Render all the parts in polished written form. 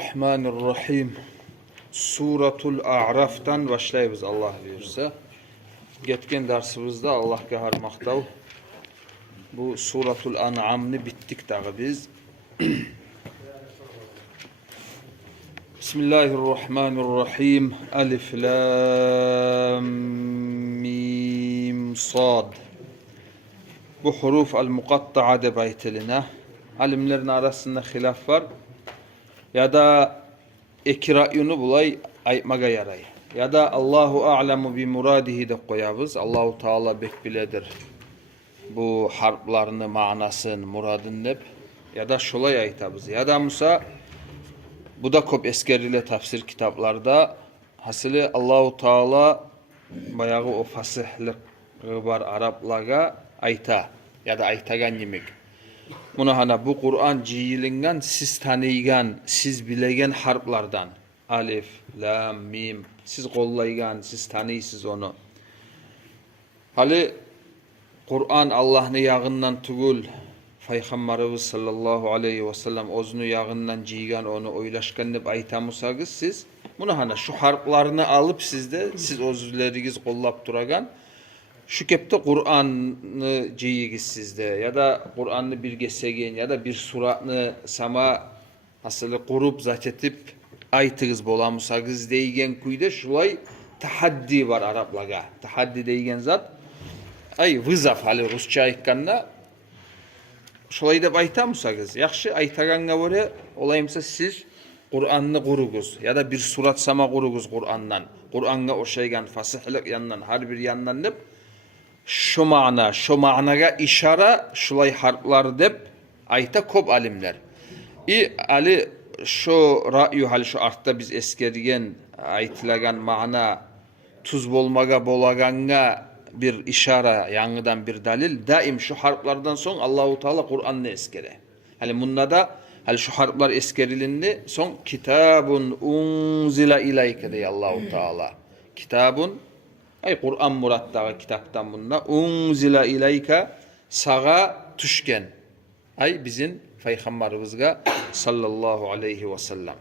Bismillahirrahmanirrahim. Suratul A'raf'tan başlayırız Allah verirse. Getken dersimizde Allah'a harmaqtav. Bu Suratul An'amni bittik dağı biz. Bismillahirrahmanirrahim. Alif Lam Mim Sad. Bu huruf al-muqatta'a de bayteline. Alimlerin arasında hilaf var. Ya da ekra'yunu bulay aytmaga yaray. Ya da Allahu a'lemu bi muradihi de koyabız. Allahu Teala bek biledir. Bu harflarını, manasını, muradını hep. Ya da şolay aytabız. Ya da Musa bu da kop eskeriyle tafsir kitaplarda hasılı Allahu Teala bayağı o fasihlik var Araplarga ayta ya da aytagan yemek. Buna hana bu Kur'an ciyilingan siz tanıygan, siz bilegen harflardan. Alif, lam, mim. Siz kollaygan, siz tanıysız onu. Hali Kur'an Allah'ın yağından tugul. Peygamberimiz sallallahu aleyhi ve sellem ozunu yağından ciyigan onu oylaşkan dep aytamusagız siz. Buna hana şu harflarını alıp sizde, siz özürleriniz kollap duragan. Şu kepte Kur'an'ı ciyigiz sizde ya da Kur'an'ı bir gesegen ya da bir suratını sama asılı kurup zatetip aytığız bolamusagız deygen kuyda şulay tahaddi var Araplarga. Tahaddi deygen zat ay vızaf hali Rusça aytkanna şulay dep aytamusagız. Yaxşı aytaganga göre olayımsa siz Kur'an'ı kuruguz ya da bir surat sama kuruguz Kur'an'dan. Kur'an'a oşaygan fasihlik yandan her bir yandan dep şu managa işara şulay harflar dep ayta kop alimler. Ali şu ra'yu hali şu artta biz eskerigen aytilagan mana tuz bolmaga bolaganga bir işara yanıdan bir dalil daim şu harflardan son Allahu Teala Kur'an'ı eskere. Hani bunda da hali şu harflar eskerilindi son kitabun unzila ilayke diye Allahu Teala. Kitabun ay Kur'an murattağı kitaptan bunda unzila ilayka sağa tüşken. Ay bizim Peygamberimizge sallallahu aleyhi ve sellem.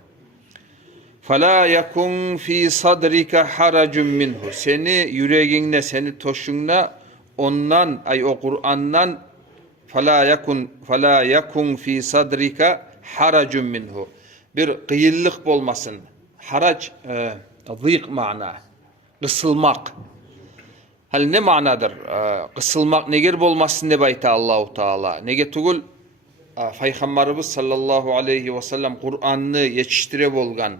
Fala yakun fi sadrika haracun minhu. Seni yüreğinde, seni toşunda ondan ay o Kur'an'dan fala yakun fi sadrika haracun minhu. Bir kıyıllık olmasın. Harac zık mana. Kısılmak. Hal ne manadır? Kısılmak neger bolmasın ne bayta Allahu Teala. Nege tugul Peygamberimiz sallallahu aleyhi ve sellem Kur'an'ı yetiştire bolgan,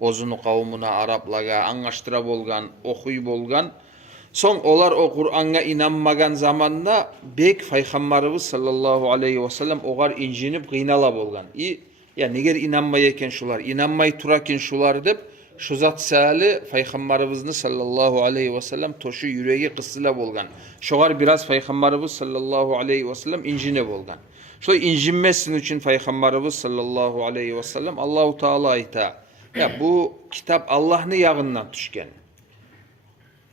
ozunu kavmuna Araplarga anlaştıra bolgan, okuy bolgan. Son olar o Kur'an'a inanmagan zamanla bek Peygamberimiz sallallahu aleyhi ve sellem ogar incinip kıynala bolgan. Ya neger inanmayken şular, inanmay turaken şular dep şu zat sali Peygamberimiz sallallahu aleyhi ve sellem toşu yüreği kısıla bolgan. Şoğar biraz Peygamberimiz sallallahu aleyhi ve sellem incine bolgan. Şöyle incinmesin için Peygamberimiz sallallahu aleyhi ve sellem Allahu Teala ayta. Ya bu kitap Allah'ın yağından düşken.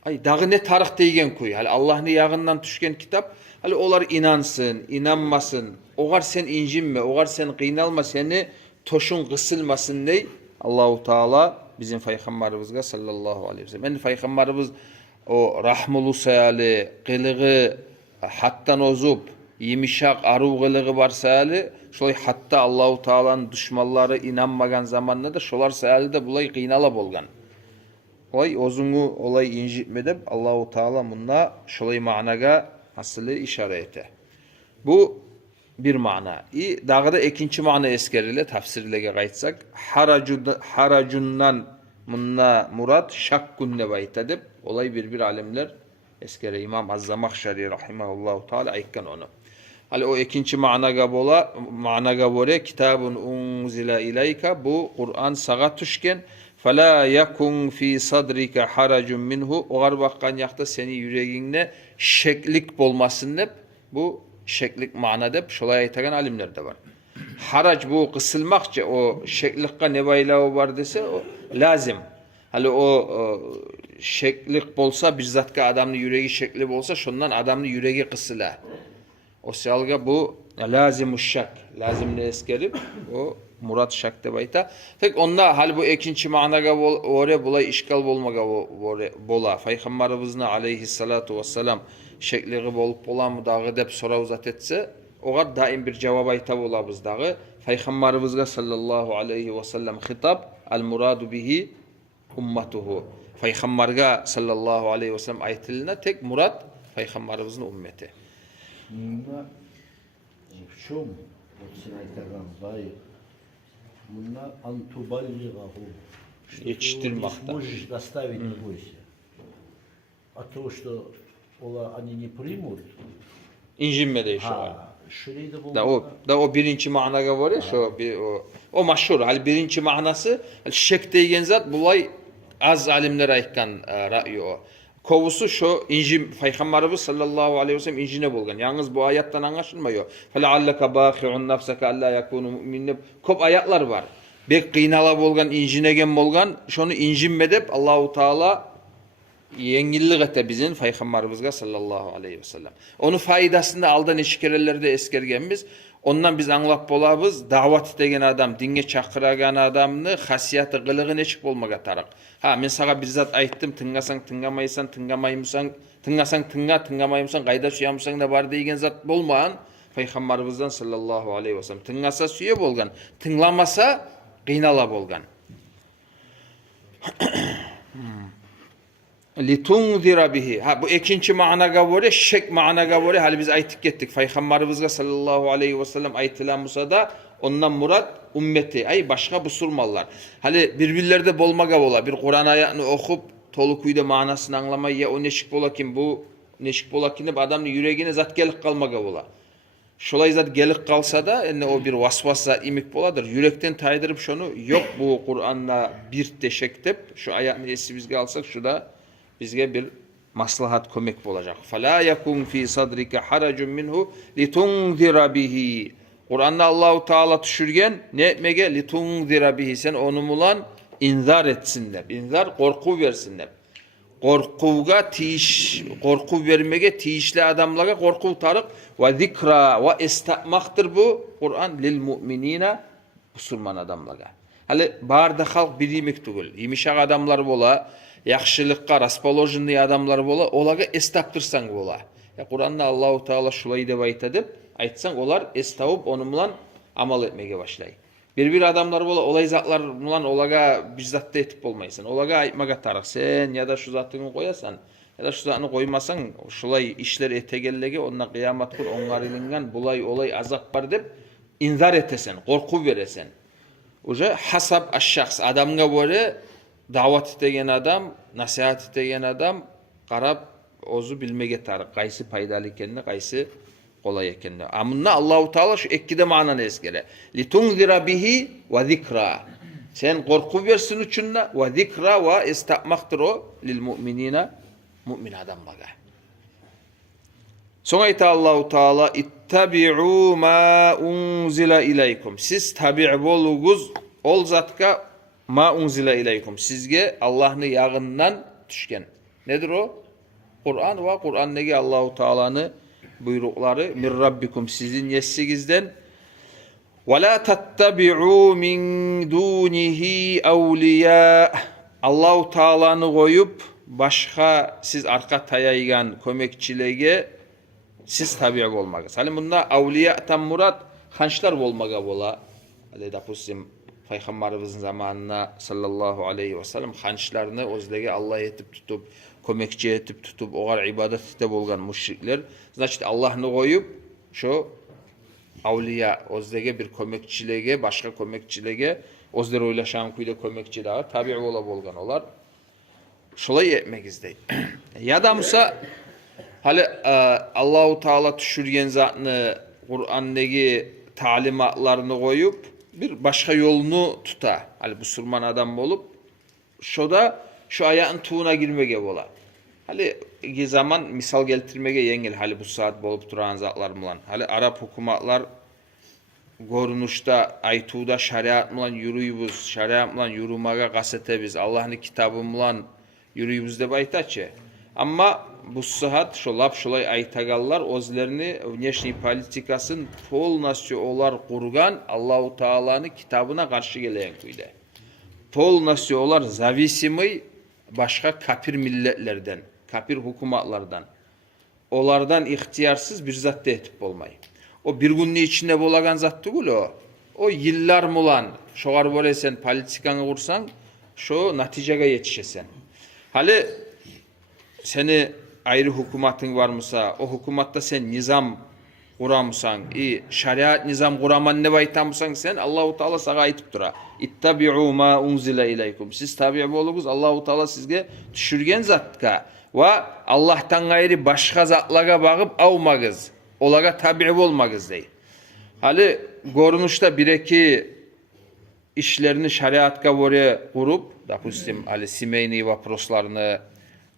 Ay dağı ne tarih deygen koy. Hali Allah'ın yağından düşken kitap. Hali olar inansın, inanmasın. Oğar sen incinme, oğar sen kıynalma, seni toşun kısılmasın ney? Allahu Teala bizim Peygamberimizge sallallahu aleyhi ve sellem. Yani Peygamberimiz o rahmulu sayali, kılığı hattan ozup, yemişak arı kılığı var sayali, şolay hatta Allahu Teala'nın düşmanları inanmagan zamanında da şolar sayali de bulay kıynala bolgan. Olay ozunu olay incitmedip Allahu Teala bununla şolay managa asılı işarete. Bu bir mana. Dağda ikinci mana eskeriyle tafsirlege gaytsak haracundan munna murad şakkun ne baytadip olay bir alimler eskere İmam Az-Zamakhşari rahimahullahu teala aytkan onu. Hali o ikinci managa bore kitabun unzila ilayka bu Kur'an sağa tüşken fala yakun fi sadrika haracun minhu oğar bakkan yakta seni yüreğinde şeklik bolmasın dep bu şeklik mana dep şolay aytagan alimler de var. Harac bu kısılmakça o şeklikka ne baylağı var dese o lazım. Hali o şeklik bolsa bir zatka adamın yüreği şekli bolsa şundan adamın yüreği kısıla. O salga bu lazım uşak. Lazım ne eskerip o Murat şak dep ayta. Tek onda hal bu ikinci ma'naga ore bulay işgal bolmaga bola. Peygamberimizni aleyhissalatu vesselam şekliği bolup bolamı dağı dep sorav zat etse, oğa daim bir cevap ayta bolabız dağı. Peygamberimizge sallallahu aleyhi ve sellem hitap al muradu bihi ummatuhu. Peygamberge sallallahu aleyhi ve sellem aytilina tek murat Peygamberimizin ümmeti. Bunlar şum, o sinaytagan dayı. Bunlar antuballigahu. Yetiştirmakta. Можешь доставить в гости. А то, что они не примут. İncinme de şu var. Şurayı Da o birinci managa var ya şu bir o maşhur. Hal birinci manası şek deyen zat bulay az alimler aytkan ra'yi o. Kovusu şu injim Peygamberimiz sallallahu aleyhi ve sellem injine bolgan. Yalnız bu ayattan anlaşılmıyor. Felealleka bahi'un nafsaka alla yakunu mu'minin. Kop ayatlar var. Bek kıynala bolgan, injinegen bolgan, şonu injinme dep Allahu Teala yengillik ete bizim Peygamberimizge sallallahu aleyhi ve sellem. Onu faydasında aldan eşkerelerde eskergenmiz. Ondan biz anlap bolabız. Davat degen adam, dinge çakıragan adamını hasiyatı, kılığın eşik bolmaga tarak. Ha, men sağa bir zat ayttım, tıngasan, tıngamaysan, tıngamayımsan, tıngasan, tıngamayımsan, kayda suyamsan da var degen zat bolmagan. Peygamberimizden sallallahu aleyhi ve sellem. Tıngasa suya bolgan, tınlamasa kıynala bolgan. Litunzira bihi. Ha, bu ikinci managa göre, şek managa göre hali biz aytıp gittik. Peygamberimizge sallallahu aleyhi ve sellem aytılan Musa'da ondan murat ümmeti, ay başka busurmallar. Hali birbirlerde bolmaga bola, bir Kur'an ayetini okup tolukuyda manasını anlamay ya o neşik bola kim bu neşik bola kim adamın yüreğine zat gelik kalmaga bola. Şolay zat gelik kalsa da o bir vasvasa imik boladır. Yürekten taydırıp şunu yok bu Kur'an'la bir teşek dep şu ayetini esi bizge alsak şu da bizge bir maslahat kömek olacak. Fala yakun fi sadrika haracun minhu litunzira bihi. Kur'an'da Allahu Teala düşürgen ne etmege litunzira bihi sen onu mulan inzar etsinler. İnzar korku versinler. Korkuga korku vermege tiyişli adamlara korku tarık ve zikra ve istamaktır bu Kur'an lil mu'minina Müslüman adamlara. Hali barda halk bilimek tugul. Yemişak adamlar bola, yaxşılıkka rasположенный adamlar bola, olaga estaptırsan bola. Kur'an'da Allahu Teala şulay dep aytadı. Aytsan olar estaup onu bilan amal etmege başlay. Bir adamlar bola olay zatlar bilan olaga bir zatda etip bolmaysan. Olaga aytmaga tarak sen ya da şu zatını koyasan ya da şu zatını koymasan şulay işler etegellege ondan kıyamet kur ongarılıngan bulay olay azap var dep inzar etesen, korku veresen. Oja hasab aş-şahs adamga göre davat etegen adam, nasihat etegen adam qarab ozu bilmege tarak qaysı paydalı ekenini, qaysı kolay ekenini. Amınna Allahu Teala şu ikkide mananı eskere. Litunzira bihi ve zikra. Sen korku versin üçünle ve zikra ve istamaktır o lil mu'minina mümin adam baga. Sonra ita Allahu Teala ittabi'u ma unzila ileykum. Siz tabi' boluguz ol zatka ma unzila ileykum. Sizge Allah'ın yağından düşken. Nedir o? Kur'an ve Kur'an nege Allahu Teala'nın buyrukları min rabbikum sizin yessigizden ve la tattabi'u min dunihi awliya. Allahu Teala'nı koyup başka siz arka tayaygan kömekçilege siz tabi' olmaga. Salim bunda awliya tam murat hançlar olmaga bola. Hadi da pusim Peygamberimizin zamanına sallallahu aleyhi ve sellem hançlarını özlege Allah etip tutup kömekçi etip tutup oğar ibadet etip bolgan müşrikler. Значит Allah'ını koyup şu awliya özlege bir kömekçilege başka kömekçilege özler oylaşan kuyda kömekçi daha tabi' ola bolgan olar. Şolay etmek izdey. Ya da Musa hali Allahu Teala düşürgen zatını Kur'an'daki talimatlarını koyup bir başka yolunu tuta. Hali Müslüman adam olup şu ayağın tuğuna girmege bola. Hali zaman misal geltirmege yengil hali bu saat bolup duran zatlar bilan. Hali Arap hukumatlar görünüşte aytuda şariat bilan yürüyübüz, şariat bilan yürümaga qasetebiz, Allah'ın kitabı bilan yürüyübüz dep aytaçı. Ama bu sıhhat şu lap şulay aytagallar özlerini внешний politikasın polностью olar kurgan Allahu Taala'nın kitabına karşı gelen kuyda. Polностью olar зависимый başka kafir milletlerden, kafir hukumatlardan. Olardan ihtiyarsız bir zat da etip olmayı. O bir günün içinde bolagan zat değil o. O yıllar mulan, şoğar böyle sen politikanı kursan, şu neticeye yetişesen. Hali seni ayrı hukumatın var mısa, o hukumatta sen nizam kuramısan, şeriat nizam kuraman ne baytamısan sen Allahu Teala sana aytıp dura. İttabi'u ma unzile ileykum. Siz tabi bolunuz Allahu Teala sizge düşürgen zatka ve Allah'tan gayrı başka zatlara bakıp avmagız. Olaga tabi olmagız dey. Hali görünüşte bireki işlerini şeriatka oraya kurup, допустим, hali simeyni vaproslarını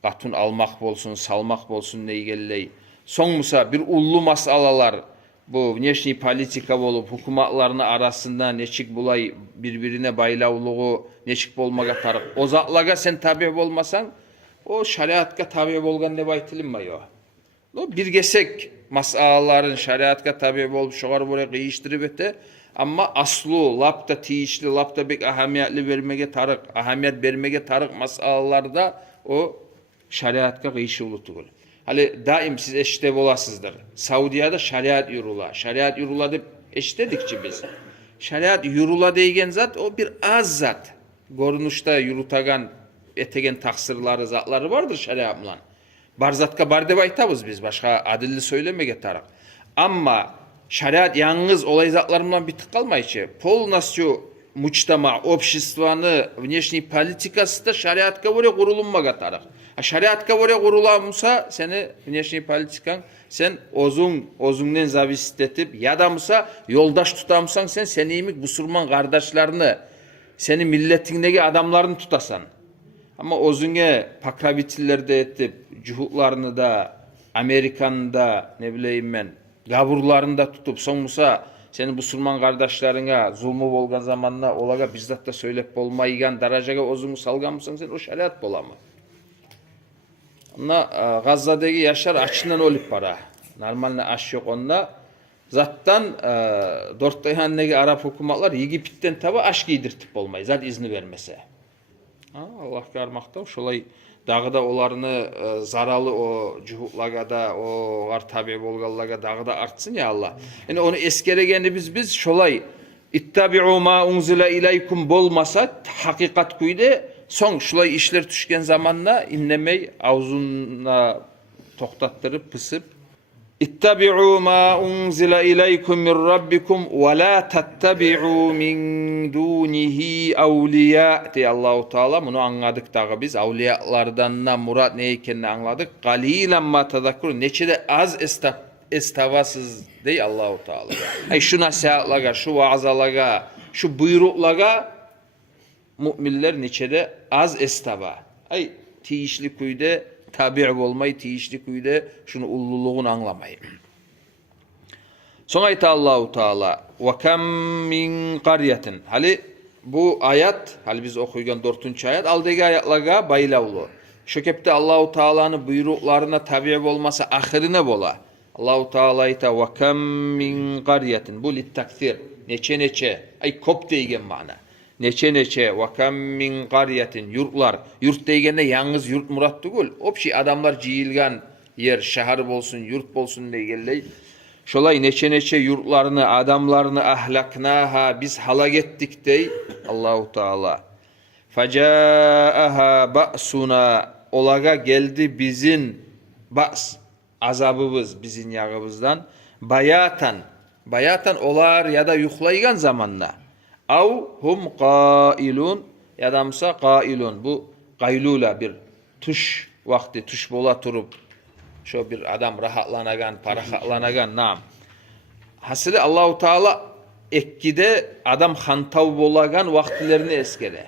katun almak bolsun, salmak bolsun neyi gelley. Son musa bir ullu masalalar bu внешний politika bolup hukumatlarını arasında neçik bulay birbirine baylavlığı neçik bolmaga tarık. O zatlaga sen tabi olmasan o şeriatka tabi bolgan ne baytilinmay o. O bir gesek masalaların şeriatka tabi bolup şoğar buraya kıyıştırıp ete ama aslu lapta tiyişli lapta bek ahamiyetli vermege tarık ahamiyet vermege tarık masalalarda o şeriatka kıyışı ulutuğul. Hali daim siz eşte olasızdır. Saudia'da şeriat yurula. Şeriat yurula deyip eşitedikçe biz. Şeriat yurula deygen zat o bir az zat. Görünüşte yurutagan etegen taksırları zatları vardır şeriat bilen. Bar zatka bar deb aytabız biz. Başka adilli söylemege tarık. Ama şeriat yalnız olay zatlarından bitip kalmayıcı. Polностью muçtama, обществоны, внешний politikası da şeriatka oraya kurulunmaga tarık. Şeriatka oraya kurulamsa seni внешний politikan sen ozundan zavisit etip ya da mısa yoldaş tutamsan sen seniyimik Müslüman kardeşlerini seni milletindeki adamlarını tutasan. Ama ozunge pakravitillerde etip cuhutlarını da Amerikan'ı da ne bileyim ben gaburlarını da tutup son musa senin Müslüman kardeşlerine zulmü bolgan zamanla olaga bizzat da söylep bolmaygan darajaga ozunu salgan mısın sen o şeriat bolamı. Ona Gazze'deki yaşar açından olup para. Normalde aş yok onda. Zattan Dortayhan'daki Arap hukumatlar Yigipt'ten tabi aş giydirtip olmayı. Zat izni vermese. Allah karmakta şolay dağıda olarını zaralı o cuhutlaga da o var tabi bolgallaga dağıda artsın ya Allah. Yani onu eskeregeni biz şolay ittabi'u ma unzile ileykum bolmasa hakikat kuydu. Son şulay işler düşken zamanla inlemey ağzına toktattırıp pısıp İttabi'u ma unzile ileykum min rabbikum ve la tattabi'u min dunihi evliya diye Allahu Teala bunu anladık dağı biz avliyalardan murat ne ekenini anladık. Galilen ma tadakkur neçede az estavasız diye Allahu Teala. Ay şu nasihatlaga, şu vaazalaga, şu buyruklaga müminler neçede az estava. Ay tiyişli kuyda tabi' olmayı, tiyişli kuyda şunu ulluluğunu anlamayı. Son ayta Allahu Teala ve kam min qaryatin. Hali bu ayat, hali biz okuygan 4. ayat aldagi ayatlarga baylavlu. Şu kepte Allahu Teala'nın buyruklarına tabi' olmasa ahirine bola. Allahu Teala ayta ve kam min qaryatin. Bu littakthir. Neçe. Ay kop deygen mana. Neçe ve kam min qaryatin yurtlar. Yurt deygende yalnız yurt murat değil. Opşi adamlar ciyilgan yer, şehir bolsun, yurt bolsun deygelley. Şolay neçe yurtlarını, adamlarını ahlaknaha biz halak ettik dey Allahu Teala. Facaaha ba'suna olaga geldi bizim ba's azabımız bizim yağımızdan bayatan olar ya da yuhlaygan zamanla. Av hum qailun ya da mısa qailun bu qaylula bir tuş vakti tuş bola turup şu bir adam rahatlanagan parahatlanagan nam. Hasili Allahu Teala ekkide adam hantav bolagan vaktilerini eskere.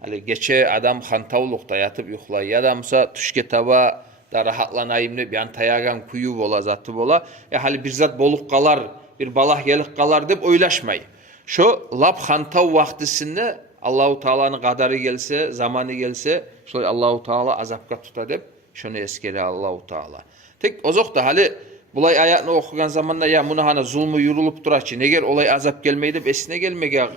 Hali geçe adam hantavlukta yatıp yuhlay ya da mısa tuşke taba da rahatlanayım ne bir antayagan kuyu bola zatı bola. Hali bir zat boluk kalar bir balah gelik kalar deyip oylaşmayı. Şu lap hantav vaktisinde Allahu Teala'nın kadarı gelse, zamanı gelse, şöyle Allahu Teala azapka tuta deyip Şunu eskere Allahu Teala. Tek ozok da hali bulay ayatını okugan zamanda ya bunu hana zulmü yurulup duraçı. Neger olay azap gelmeyi de besine gelmege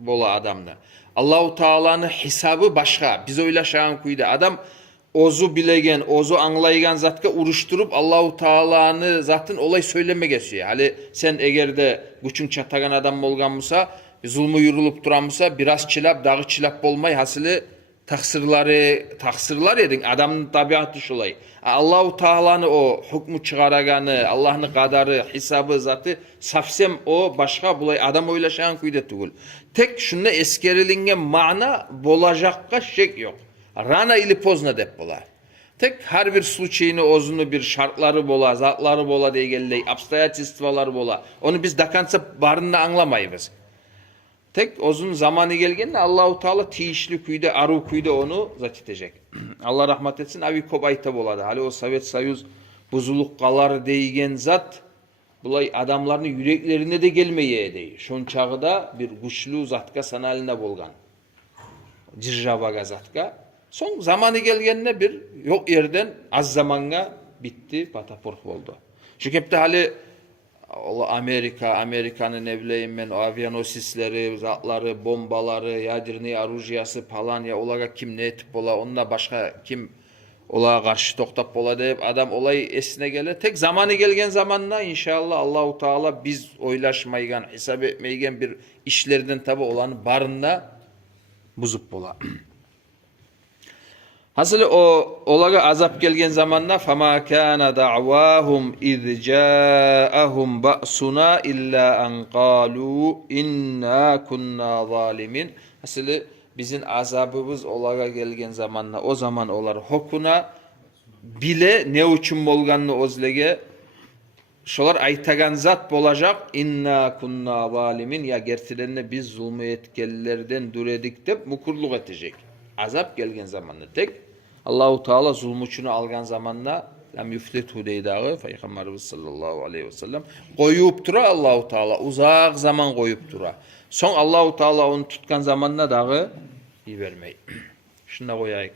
bola adamda. Allahu Teala'nın hesabı başka. Biz öyle şahan kuyda. Adam ozu bilegen, ozu anlaygan zatka uruşturup Allahu Teala'nı zaten olay söyleme geçiyor. Hali sen eğer de güçün çatagan adam bolgan mısa, zulmü yurulup duran mısa biraz çilap, dağı çilap bolmay hasılı taksırlar edin. Adamın tabiatı şolay. Allahu Teala'nı o hükmü çıkaraganı, Allah'ın kadarı, hesabı zatı safsem o başka bulay adam oylaşan kuyda tugul. Tek şunda eskerilinge mana bolacakka şek yok. Rana ili pozna dep bola. Tek her bir sluçeyini ozunu bir şartları bola, zatları bola diye geldi, обстоятельствалар bola. Onu biz dakansa barını anlamayız. Tek ozun zamanı gelgende Allahu Teala tiyişli kuyda, aru kuyda onu zat edecek. Allah rahmet etsin. Abi kobayta boladı. Hali o Sovet Soyuz buzuluk kalar deygen zat bulay adamların yüreklerine de gelmeye dey. Şon çağda bir güçlü zatka sanalına bolgan. Cirjabaga zatka. Son zamanı gelgende bir yok yerden az zamanga bitti, patapork oldu. Çünkü hep de hali Amerika'nın ne bileyim ben o avionosisleri, zatları, bombaları, yadırni arujiyası falan ya olaga kim ne etip ola, onunla başka kim ola karşı toktap ola deyip adam olay esine gele. Tek zamanı gelgen zamanla inşallah Allahu Teala biz oylaşmaygan, hesap etmeygen bir işlerden tabi olanı barında buzup ola. Hasılı o olaga azap gelgen zamanla fama kana da'vahum iz ja'ahum ba'suna illa an qalu inna kunna zalimin. Hasılı bizim azabımız olaga gelgen zamanla o zaman olar hokuna bile ne uçun bolganını ozlege şolar aytagan zat bolacak inna kunna zalimin ya gerçeğinde biz zulmü etkellerden düredik de mukurluk edecek. Azap gelgen zamanla tek Allahu Teala zulmüçünü algan zamanla lam yuflitu deydağı Peygamberimiz sallallahu aleyhi ve sellem koyup dura Allahu Teala uzak zaman koyup dura. Son Allahu Teala onu tutkan zamanla dağı iyi vermeyi. Şunda koyayım.